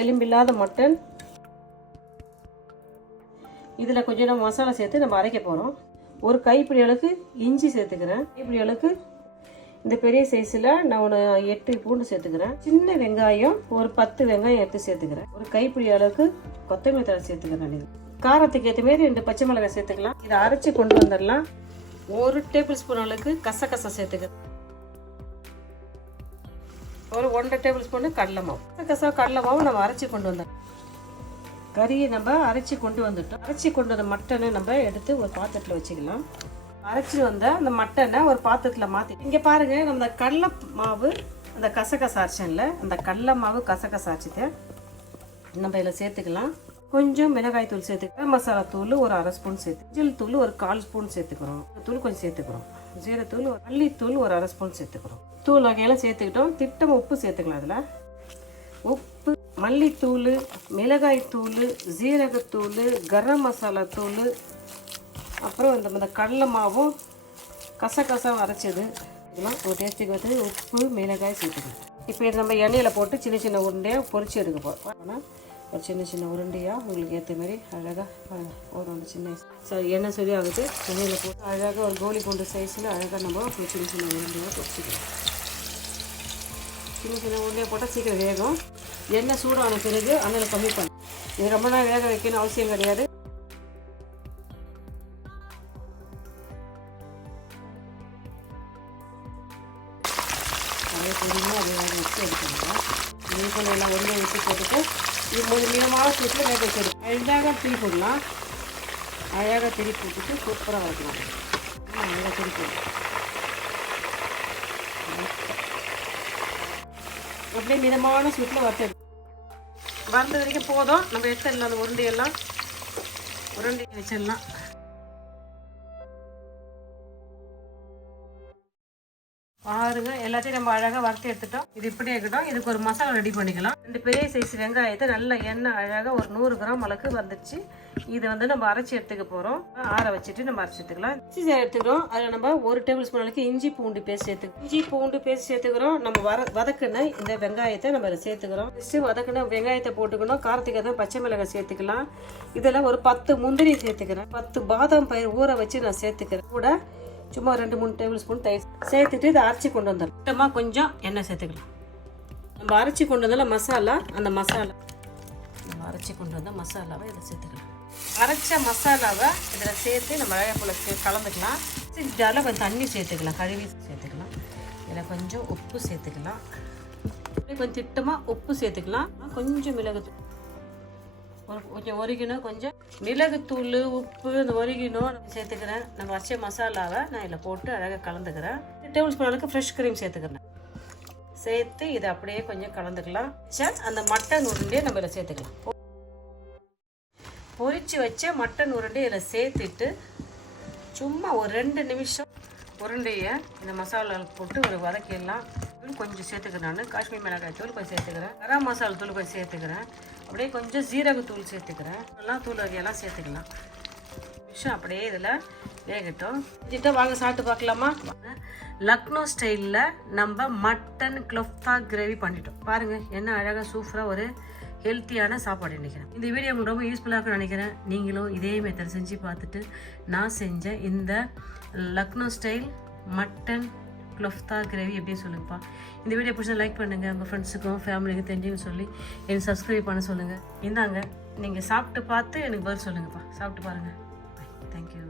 எலும்பில்லாத mutton. இதில் கொஞ்சம் நம்ம மசாலா சேர்த்து நம்ம அரைக்க போகிறோம். ஒரு கைப்பிடி அளவுக்கு இஞ்சி சேர்த்துக்கிறேன். கைப்பிடி அளவுக்கு இந்த பெரிய சைஸில் நான் ஒரு 8 பூண்டு சேர்த்துக்கிறேன். சின்ன வெங்காயம் ஒரு 10 வெங்காயம் எடுத்து சேர்த்துக்கிறேன். ஒரு கைப்பிடி அளவுக்கு கொத்தமல்லி தழை சேர்த்துக்கிறேன். நீங்கள் காரத்துக்கு ஏற்ற மாரி 2 பச்சை மிளகாய் சேர்த்துக்கலாம். இதை அரைச்சி கொண்டு வந்துடலாம். 1 டேபிள் ஸ்பூன் அளவுக்கு கசகசா சேர்த்துக்கிறேன். ஒரு 1.5 டேபிள் ஸ்பூன் கடலை மாவு. கசகசா கடலை மாவு நம்ம அரைச்சி கொண்டு வந்தோம். கறியை நம்ம அரைச்சி கொண்டு வந்துட்டோம். அரைச்சி கொண்டு வந்த மட்டனை நம்ம எடுத்து ஒரு பாத்திரத்தில் வச்சுக்கலாம். அரைச்சி வந்த அந்த மட்டனை ஒரு பாத்திரத்தில் மாற்றி இங்கே பாருங்கள். நம்ம கடலை மாவு அந்த கசகசா அரைச்சனில் அந்த கடலை மாவு கசகசா அரைச்சிட்டு நம்ம இதில் சேர்த்துக்கலாம். கொஞ்சம் மிளகாய் தூள் சேர்த்துக்கிறேன். மசாலா தூள் ஒரு 1/2 ஸ்பூன் சேர்த்து, மஞ்சள் தூள் ஒரு 1/4 ஸ்பூன் சேர்த்துக்கிறோம். தூள் கொஞ்சம் சேர்த்துக்கிறோம். ஜீரத்தூள், மல்லித்தூள் ஒரு 1/2 ஸ்பூன் சேர்த்துக்கிறோம். தூள் வகையெல்லாம் சேர்த்துக்கிட்டோம். திட்டம் உப்பு சேர்த்துக்கலாம். அதில் உப்பு, மல்லித்தூள், மிளகாய் தூள், ஜீரகத்தூள், கரம் மசாலா தூள், அப்புறம் இந்த கடலை மாவும் கசகசாவும் அரைச்சது இதெல்லாம் ஒரு டேஸ்ட்டுக்கு வந்து உப்பு, மிளகாய் சேர்த்துக்கலாம். இப்போ இது நம்ம எண்ணெயில் போட்டு சின்ன சின்ன உருண்டையாக பொரிச்சு எடுக்க போகிறோம். ஆனால் ஒரு சின்ன சின்ன உருண்டையாக உங்களுக்கு ஏற்ற மாதிரி அழகாக ஒரு சின்ன எண்ணெய் சொல்லி ஆகுது. எண்ணெயில் போட்டு அழகாக ஒரு கோலி கொண்டு சைஸில் அழகாக நம்ம சின்ன சின்ன உருண்டையாக பொரிச்சிக்கலாம். சின்ன சின்ன உருண்டையாக போட்டால் சீக்கிரம் வேகும். எண்ணெய் சூடான பிறகு அண்ணனை கம்மி பண்ணு. இது ரொம்ப நாள் வேக வைக்கணும் அவசியம் கிடையாது. அதே பொறுமையாக அதை வேக வச்சு எடுத்துக்கலாம். நீங்களும் எல்லாம் உருண்டை வச்சு போட்டுட்டு இது கொஞ்சம் மீதமான சூட்டில் வேக வச்சு எடுக்கும். அழகாக திருப்பி போடலாம். அழகாக திருப்பி போட்டுட்டு சூப்பராக வளர்க்கலாம். அழகாக திருப்பி போடலாம். அப்படியே மிதமான சூட்டில் வறுத்து வறுத்த வரைக்கும் போதும். நம்ம எடுத்துடலாம். அந்த உருண்டையெல்லாம் உருண்டை வச்சிடலாம். பாருங்க, எல்லாத்தையும் நம்ம அழகாக வறுத்து எடுத்துட்டோம். இது இப்படி இருக்கட்டும். இதுக்கு ஒரு மசாலா ரெடி பண்ணிக்கலாம். 2 பெரிய சைஸ் வெங்காயத்தை நல்ல எண்ணெய் அழகாக ஒரு 100 கிராம் அளவுக்கு வந்துடுச்சு. இதை வந்து நம்ம அரைச்சி எடுத்துக்க போகிறோம். ஆற வச்சுட்டு நம்ம அரைச்சி எடுத்துக்கலாம். இஞ்சி எடுத்துக்கிறோம். அதில் நம்ம 1 டேபிள் ஸ்பூன் அளவுக்கு இஞ்சி பூண்டு பேஸ்ட் சேர்த்துக்கிறோம். இஞ்சி பூண்டு பேஸ்ட் சேர்த்துக்கிறோம். நம்ம வதக்குன இந்த வெங்காயத்தை நம்ம அதில் சேர்த்துக்கிறோம். ஃபஸ்ட்டு வதக்குன வெங்காயத்தை போட்டுக்கணும். காரத்துக்கு தான் பச்சை மிளகாய் சேர்த்துக்கலாம். இதில் ஒரு 10 முந்திரி சேர்த்துக்கிறேன். 10 பாதாம் பயிர் ஊற வச்சு நான் சேர்த்துக்கிறேன். கூட சும்மா 2-3 டேபிள் ஸ்பூன் தயிர் சேர்த்துட்டு இதை அரைச்சி கொண்டு வந்துடலாம். சுத்தமாக கொஞ்சம் எண்ணெய் சேர்த்துக்கலாம். நம்ம அரைச்சி கொண்டு வந்தால மசாலா, அந்த மசாலா நம்ம அரைச்சி கொண்டு வந்தால் மசாலாவை இதில் சேர்த்துக்கலாம். அரைச்ச மசாலாவை இதில் சேர்த்து நம்ம அழகாக போல் கலந்துக்கலாம். ஜாரில் கொஞ்சம் தண்ணி சேர்த்துக்கலாம். கழுவி சேர்த்துக்கலாம். இதில் கொஞ்சம் உப்பு சேர்த்துக்கலாம். கொஞ்சம் திட்டமாக உப்பு சேர்த்துக்கலாம். கொஞ்சம் மிளகுத்தூள், கொஞ்சம் ஒரிகனோ, கொஞ்சம் மிளகுத்தூள், உப்பு, இந்த ஒரிகனோ சேர்த்துக்கிறேன். நம்ம அரைச்ச மசாலாவை நான் இதில் போட்டு அழகாக கலந்துக்கிறேன். 2 டேபிள் ஸ்பூன் அளவுக்கு ஃப்ரெஷ் க்ரீம் சேர்த்துக்கிறேன். சேர்த்து இதை அப்படியே கொஞ்சம் கலந்துக்கலாம். அந்த மட்டன் உருண்டையை நம்ம இதில் சேர்த்துக்கலாம். பொரிச்சு வச்ச மட்டன் உருண்டையை இதில் சேர்த்துட்டு சும்மா ஒரு 2 நிமிஷம் உருண்டையை இந்த மசாலாவில் போட்டு ஒரு வதக்கிடலாம். கொஞ்சம் சேர்த்துக்கிறேன். நான் காஷ்மீர் மிளகாய் தூள் கொஞ்சம் சேர்த்துக்கிறேன். கரம் மசாலா தூள் கொஞ்சம் சேர்த்துக்கிறேன். அப்படியே கொஞ்சம் ஜீரகத்தூள் சேர்த்துக்கிறேன். எல்லாம் தூள் வகையெல்லாம் சேர்த்துக்கலாம். விஷயம் அப்படியே இதில் வேகட்டும். கிட்ட வாங்க சாப்பிட்டு பார்க்கலாமா? லக்னோ ஸ்டைலில் நம்ம மட்டன் குலோஃப்தா கிரேவி பண்ணிட்டோம். பாருங்கள் என்ன அழகாக சூப்பராக ஒரு ஹெல்த்தியான சாப்பாடு நினைக்கிறேன். இந்த வீடியோ உங்களுக்கு ரொம்ப யூஸ்ஃபுல்லாக இருக்குன்னு நினைக்கிறேன். நீங்களும் இதே மெத்தட் செஞ்சு பார்த்துட்டு நான் செஞ்ச இந்த லக்னோ ஸ்டைல் மட்டன் குலோஃப்தா கிரேவி எப்படின்னு சொல்லுங்கப்பா. இந்த வீடியோ பிடிச்சா லைக் பண்ணுங்கள். உங்கள் ஃப்ரெண்ட்ஸுக்கும் ஃபேமிலிக்கும் தெரிஞ்சுன்னு சொல்லி எனக்கு சப்ஸ்கிரைப் பண்ண சொல்லுங்கள். இந்தாங்க, நீங்கள் சாப்பிட்டு பார்த்து எனக்கு பதில் சொல்லுங்கப்பா. சாப்பிட்டு பாருங்கள். தேங்க்யூ.